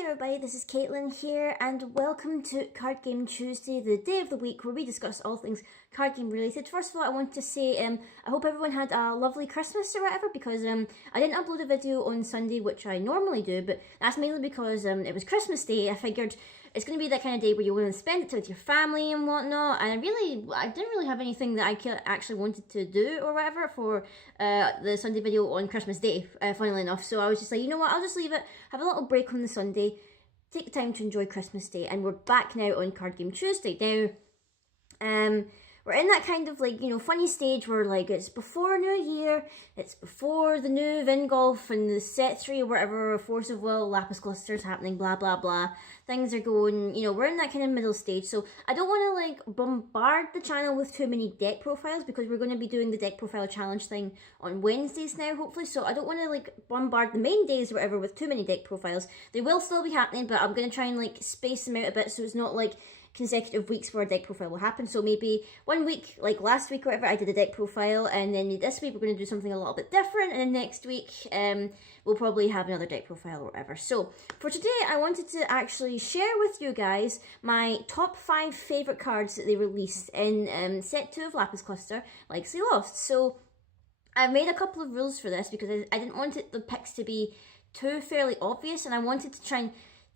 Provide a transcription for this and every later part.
there everybody, this is Caitlin here and welcome to Card Game Tuesday, the day of the week where we discuss all things card game related. First of all, I want to say I hope everyone had a lovely Christmas or whatever, because I didn't upload a video on Sunday, which I normally do, but that's mainly because it was Christmas Day. I figured it's going to be that kind of day where you want to spend it with your family and whatnot, and I didn't really have anything that I actually wanted to do or whatever for the Sunday video on Christmas Day, funnily enough. So I was just like, you know what, I'll just leave it, have a little break on the Sunday, take the time to enjoy Christmas Day, and we're back now on Card Game Tuesday. Now, we're in that kind of like, you know, funny stage where like it's before New Year, it's before the new Vingolf and the set 3 or whatever, Force of Will, Lapis Clusters happening, blah blah blah. Things are going, you know, we're in that kind of middle stage. So I don't want to like bombard the channel with too many deck profiles, because we're going to be doing the deck profile challenge thing on Wednesdays now, hopefully. So I don't want to like bombard the main days or whatever with too many deck profiles. They will still be happening, but I'm going to try and like space them out a bit so it's not like consecutive weeks where a deck profile will happen. So maybe one week, like last week or whatever, I did a deck profile, and then this week we're going to do something a little bit different, and then next week we'll probably have another deck profile or whatever. So for today, I wanted to actually share with you guys my top 5 favourite cards that they released in set 2 of Lapis Cluster, Legacy Lost. So I've made a couple of rules for this because I didn't want the picks to be too fairly obvious, and I wanted to try and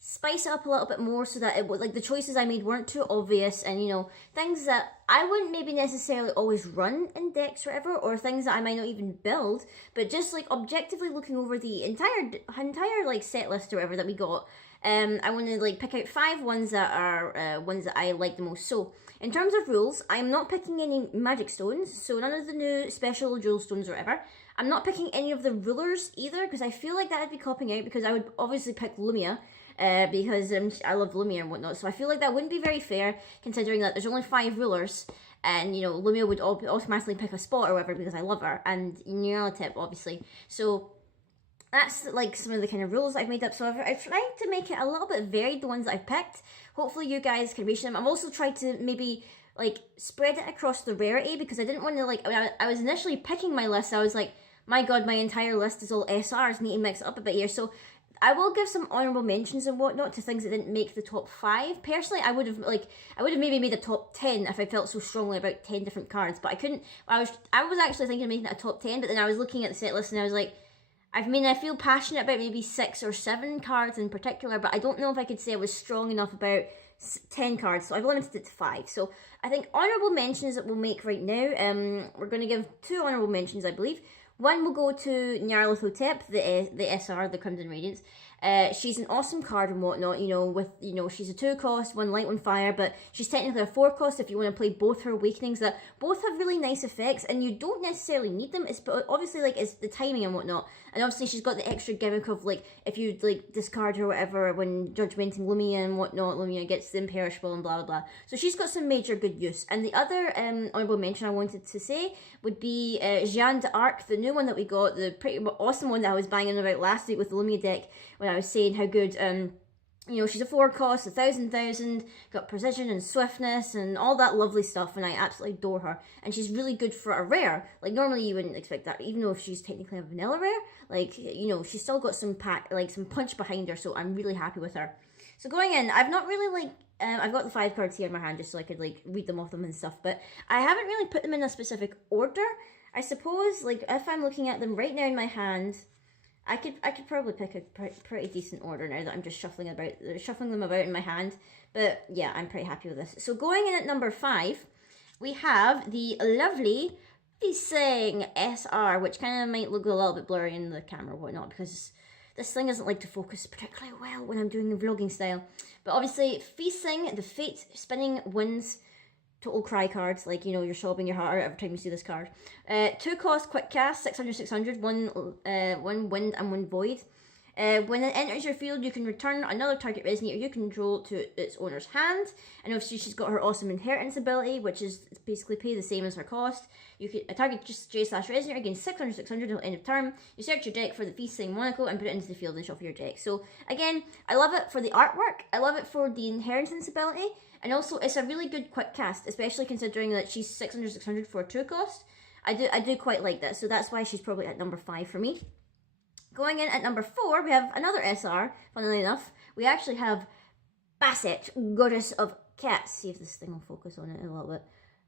spice it up a little bit more so that it would, like, the choices I made weren't too obvious, and you know, things that I wouldn't maybe necessarily always run in decks or whatever, or things that I might not even build, but just like objectively looking over the entire like set list or whatever that we got, I want to like pick out 5 ones that are ones that I like the most. So in terms of rules, I am not picking any magic stones, so none of the new special jewel stones or whatever. I'm not picking any of the rulers either, because I feel like that would be copying out, because I would obviously pick Lumia, because I love Lumia and whatnot, so I feel like that wouldn't be very fair, considering that there's only 5 rulers, and you know, Lumia would automatically pick a spot or whatever because I love her, and Nyarlathotep obviously. So that's like some of the kind of rules I've made up. So I've tried to make it a little bit varied, the ones that I've picked. Hopefully you guys can reach them. I've also tried to maybe like spread it across the rarity, because I didn't want to like, I was initially picking my list, I was like, my god, my entire list is all SRs, need to mix it up a bit here. So I will give some honourable mentions and whatnot to things that didn't make the top 5. Personally, I would have maybe made a top 10 if I felt so strongly about 10 different cards, but I couldn't. I was actually thinking of making it a top 10, but then I was looking at the set list and I was like, I feel passionate about maybe 6 or 7 cards in particular, but I don't know if I could say I was strong enough about 10 cards, so I've limited it to 5. So I think honourable mentions that we'll make right now, we're going to give 2 honourable mentions, I believe. One will go to Nyarlathotep, the SR, the Crimson Radiance. She's an awesome card and whatnot, you know, with, you know, she's a 2 cost, 1 light, 1 fire, but she's technically a 4 cost if you want to play both her awakenings, that both have really nice effects, and you don't necessarily need them. It's obviously like it's the timing and whatnot, and obviously she's got the extra gimmick of like, if you like discard her or whatever when judgmenting Lumia and whatnot, Lumia gets the imperishable and blah blah blah. So she's got some major good use. And the other honourable mention I wanted to say would be Jeanne d'Arc, the new one that we got, the pretty awesome one that I was banging about last week with the Lumia deck, when I was saying how good, you know, she's a 4 cost, 1,000, got precision and swiftness and all that lovely stuff, and I absolutely adore her. And she's really good for a rare. Like, normally you wouldn't expect that, even though if she's technically a vanilla rare, like, you know, she's still got some some punch behind her, so I'm really happy with her. So going in, I've not really like, I've got the 5 cards here in my hand just so I could like read them off them and stuff, but I haven't really put them in a specific order. I suppose, like, if I'm looking at them right now in my hand, I could probably pick a pretty decent order now that I'm just shuffling them about in my hand. But yeah, I'm pretty happy with this. So going in at number 5, we have the lovely Feasting SR, which kind of might look a little bit blurry in the camera or whatnot, because this thing doesn't like to focus particularly well when I'm doing the vlogging style. But obviously, Feasting, the Fate Spinning Winds, total cry cards, like, you know, you're sobbing your heart out every time you see this card. 2 cost, quick cast, 600, 1 wind and 1 void. When it enters your field, you can return another target resonator you control to its owner's hand. And obviously she's got her awesome inheritance ability, which is basically pay the same as her cost. You can target just J/resonator, gain 600 until end of turn. You search your deck for the Feasting Monaco and put it into the field and shuffle your deck. So again, I love it for the artwork, I love it for the inheritance ability, and also it's a really good quick cast, especially considering that she's 600 for a 2 cost. I do quite like that, so that's why she's probably at number 5 for me. Going in at number 4, we have another SR, funnily enough. We actually have Basset, Goddess of Cats. See if this thing will focus on it a little bit.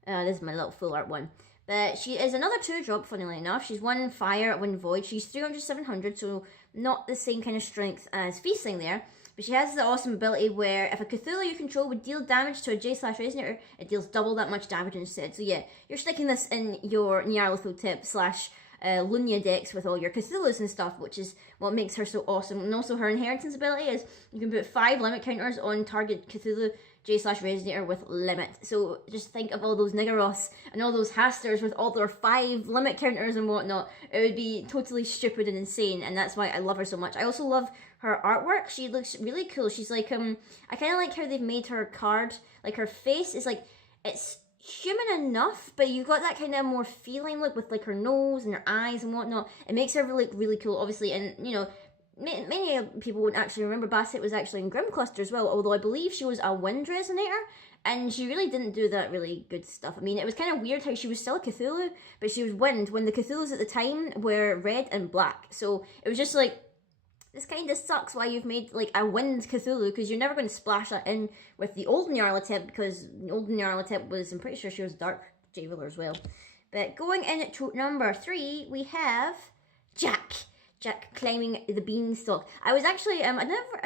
This is my little full art one. But she is another 2-drop, funnily enough. She's 1 fire, 1 void. She's 300, 700, so not the same kind of strength as Feasting there. But she has the awesome ability where if a Cthulhu you control would deal damage to a J/Resonator, it deals double that much damage instead. So yeah, you're sticking this in your Nyarlathotep / Lunya decks with all your Cthulhus and stuff, which is what makes her so awesome. And also her inheritance ability is you can put 5 limit counters on target Cthulhu J/Resonator with limit. So just think of all those Niggeroths and all those Hasters with all their 5 limit counters and whatnot. It would be totally stupid and insane, and that's why I love her so much. I also love her artwork. She looks really cool. She's like, I kind of like how they've made her card, like her face is like, it's human enough, but you've got that kind of more feline look with like her nose and her eyes and whatnot. It makes her really cool, obviously, and you know, many people won't actually remember Basset was actually in Grim Cluster as well, although I believe she was a Wind Resonator, and she really didn't do that really good stuff. I mean, it was kind of weird how she was still a Cthulhu, but she was Wind, when the Cthulhus at the time were red and black, so it was just like, this kind of sucks why you've made like a Wind Cthulhu, because you're never going to splash that in with the old Nyarlathotep, because the old Nyarlathotep was, I'm pretty sure she was Dark Javeler as well. But going in to number 3, we have Jack climbing the beanstalk. I was actually, I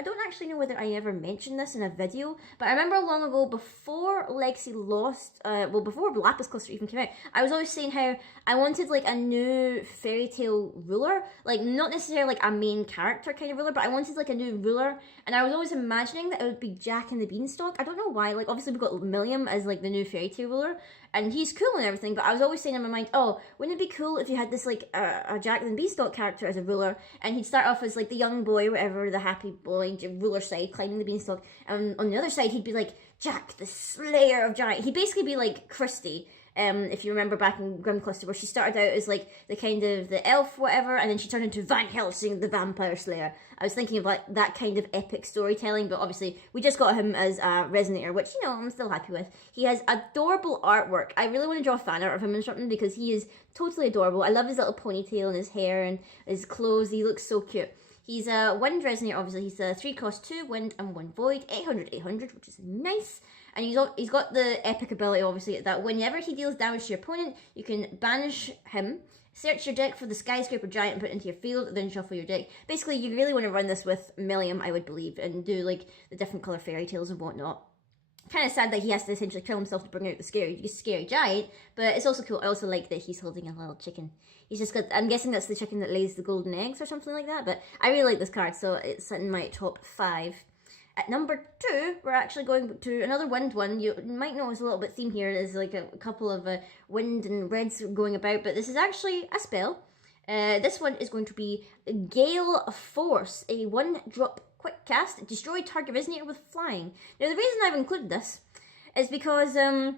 don't actually know whether I ever mentioned this in a video, but I remember long ago, before Legacy lost, before Lapis Cluster even came out, I was always saying how I wanted like a new fairy tale ruler, like not necessarily like a main character kind of ruler, but I wanted like a new ruler, and I was always imagining that it would be Jack and the Beanstalk. I don't know why, like obviously we've got Milliam as like the new fairy tale ruler, and he's cool and everything, but I was always saying in my mind, oh, wouldn't it be cool if you had this like a Jack and the Beanstalk character as a ruler, and he'd start off as like the young boy, whatever, the happy boy, ruler side, climbing the beanstalk, and on the other side he'd be like Jack, the Slayer of Giants. He'd basically be like Christy, if you remember back in Grim Cluster, where she started out as like the kind of the elf whatever, and then she turned into Van Helsing, the Vampire Slayer. I was thinking of like that kind of epic storytelling, but obviously we just got him as a Resonator, which, you know, I'm still happy with. He has adorable artwork. I really want to draw fan art of him and something, because he is totally adorable. I love his little ponytail and his hair and his clothes. He looks so cute. He's a Wind Resonator, obviously. He's a 3 cost 2 Wind and 1 Void, 800, which is nice. And he's got the epic ability, obviously, that whenever he deals damage to your opponent, you can banish him, search your deck for the Skyscraper Giant and put it into your field, then shuffle your deck. Basically, you really want to run this with Milliam, I would believe, and do like the different colour fairy tales and whatnot. Kind of sad that he has to essentially kill himself to bring out the scary giant, but it's also cool. I also like that he's holding a little chicken. He's just got, I'm guessing that's the chicken that lays the golden eggs or something like that, but I really like this card, so it's in my top 5. At number 2, we're actually going to another wind one. You might notice a little bit theme here. There's like a couple of wind and reds going about, but this is actually a spell. This one is going to be Gale Force, a 1-drop quick cast. Destroy target Resonator with flying. Now the reason I've included this is because flying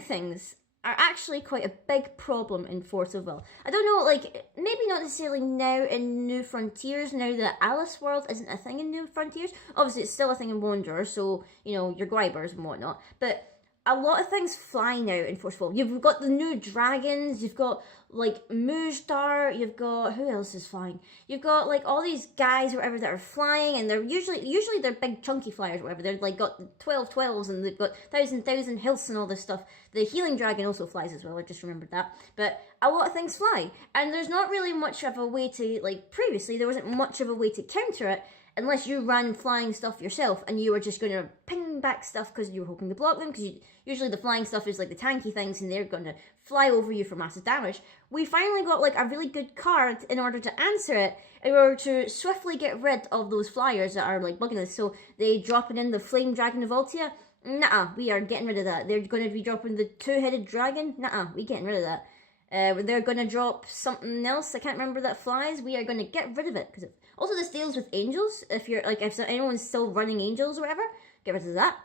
things are actually quite a big problem in Force of Will. I don't know, like, maybe not necessarily now in New Frontiers, now that Alice World isn't a thing in New Frontiers. Obviously, it's still a thing in Wanderer, so, you know, your Guibers and whatnot. But a lot of things fly now in Force of Will. You've got the new dragons, you've got, like, Mujdar, you've got, who else is flying? You've got, like, all these guys or whatever that are flying, and they're usually they're big chunky flyers or whatever. They're, like, got 12/12s, and they've got 1,000 healths and all this stuff. The healing dragon also flies as well, I just remembered that. But a lot of things fly, and there's not really much of a way to, like, previously, there wasn't much of a way to counter it, unless you ran flying stuff yourself, and you were just going to ping back stuff because you were hoping to block them, because usually the flying stuff is like the tanky things, and they're going to fly over you for massive damage. We finally got like a really good card in order to answer it, in order to swiftly get rid of those flyers that are like bugging us. So they dropping in the Flame Dragon of Altia. Nuh-uh, we are getting rid of that. They're going to be dropping the 2-headed dragon. Nuh-uh, we getting rid of that. They're going to drop something else, I can't remember, that flies. We are going to get rid of it, because also this deals with angels. If you're like, if anyone's still running angels or whatever, get rid of that.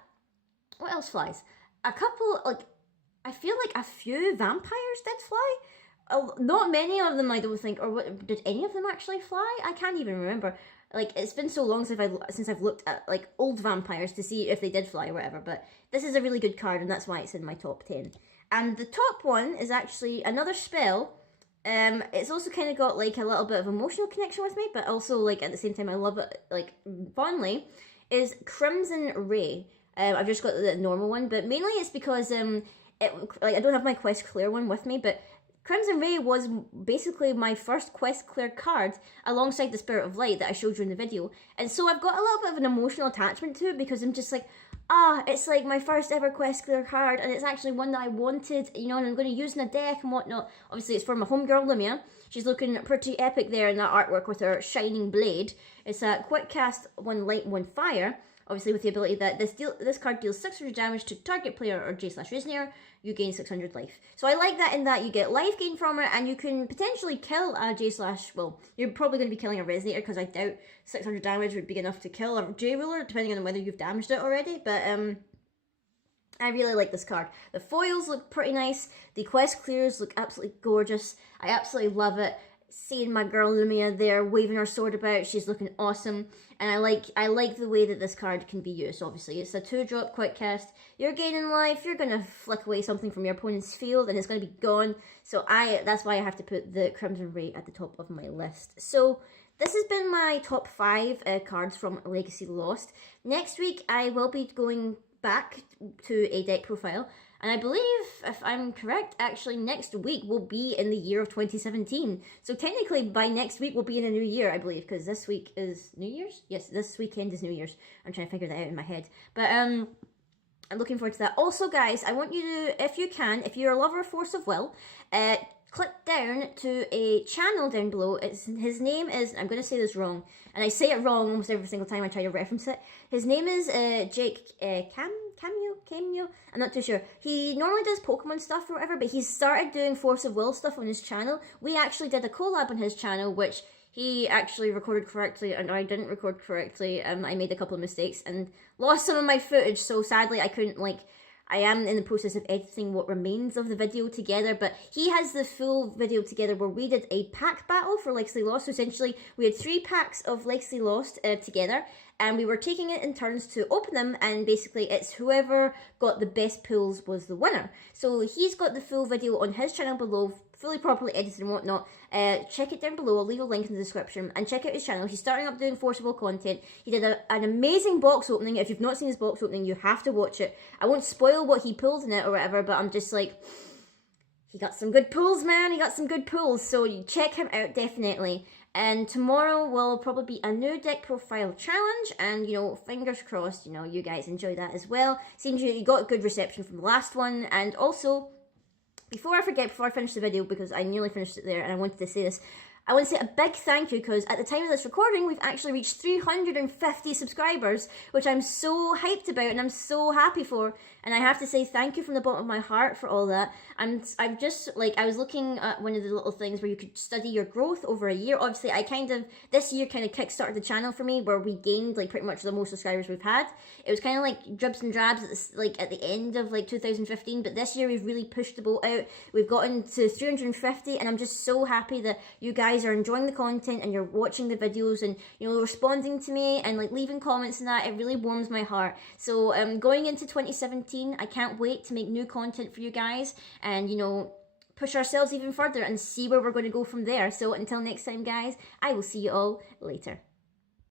What else flies? A couple, like, I feel like a few vampires did fly. Not many of them, I don't think, or what, did any of them actually fly? I can't even remember. Like, it's been so long since I've looked at like old vampires to see if they did fly or whatever. But this is a really good card, and that's why it's in my top 10. And the top one is actually another spell. It's also kind of got like a little bit of emotional connection with me, but also like at the same time I love it like fondly, is Crimson Ray. I've just got the normal one, but mainly it's because I don't have my Quest Clear one with me, but Crimson Ray was basically my first Quest Clear card alongside the Spirit of Light that I showed you in the video. And so I've got a little bit of an emotional attachment to it because I'm just like, it's like my first ever Quest Clear card, and it's actually one that I wanted, you know, and I'm going to use in a deck and whatnot. Obviously it's for my homegirl Lumia. She's looking pretty epic there in that artwork with her shining blade. It's a quick cast, 1 light, 1 fire. Obviously with the ability that this card deals 600 damage to target player or J/Resonator, you gain 600 life. So I like that in that you get life gain from it, and you can potentially kill a well, you're probably going to be killing a Resonator, because I doubt 600 damage would be enough to kill a J-Ruler, depending on whether you've damaged it already, but I really like this card. The foils look pretty nice, the quest clears look absolutely gorgeous, I absolutely love it. Seeing my girl Lumia there waving her sword about, she's looking awesome, and I like the way that this card can be used. Obviously it's a 2-drop quick cast, you're gaining life, you're gonna flick away something from your opponent's field and it's gonna be gone, so that's why I have to put the Crimson Ray at the top of my list. So this has been my top 5 cards from Legacy Lost. Next week I will be going back to a deck profile, and I believe, if I'm correct, actually next week will be in the year of 2017. So technically by next week we'll be in a new year, I believe, because this week is New Year's? Yes, this weekend is New Year's. I'm trying to figure that out in my head. But I'm looking forward to that. Also guys, I want you to, if you can, if you're a lover of Force of Will, click down to a channel down below. His name is, I'm going to say this wrong, and I say it wrong almost every single time I try to reference it. His name is Jake Camyo? I'm not too sure. He normally does Pokemon stuff or whatever, but he's started doing Force of Will stuff on his channel. We actually did a collab on his channel, which he actually recorded correctly and I didn't record correctly. I made a couple of mistakes and lost some of my footage, so sadly I couldn't, like, I am in the process of editing what remains of the video together, but he has the full video together where we did a pack battle for Legacy Lost. So essentially, we had 3 packs of Legacy Lost together, and we were taking it in turns to open them, and basically it's whoever got the best pulls was the winner. So he's got the full video on his channel below, fully properly edited and whatnot. Check it down below, I'll leave a link in the description, and check out his channel. He's starting up doing Forcible content. He did an amazing box opening. If you've not seen his box opening, you have to watch it. I won't spoil what he pulled in it or whatever, but I'm just like, he got some good pulls, man. He got some good pulls, so you check him out definitely. And tomorrow will probably be a new deck profile challenge, and, you know, fingers crossed, you know, you guys enjoy that as well. Seems you got good reception from the last one. And also, before I forget, before I finish the video, because I nearly finished it there and I wanted to say this, I want to say a big thank you, because at the time of this recording, we've actually reached 350 subscribers, which I'm so hyped about and I'm so happy for. And I have to say thank you from the bottom of my heart for all that. I'm just, like, I was looking at one of the little things where you could study your growth over a year. Obviously, this year kind of kickstarted the channel for me, where we gained, like, pretty much the most subscribers we've had. It was kind of like dribs and drabs at the end of, like, 2015, but this year we've really pushed the boat out. We've gotten to 350, and I'm just so happy that you guys are enjoying the content and you're watching the videos and, you know, responding to me and, like, leaving comments and that. It really warms my heart. So going into 2017, I can't wait to make new content for you guys and, you know, push ourselves even further and see where we're going to go from there. So until next time, guys, I will see you all later.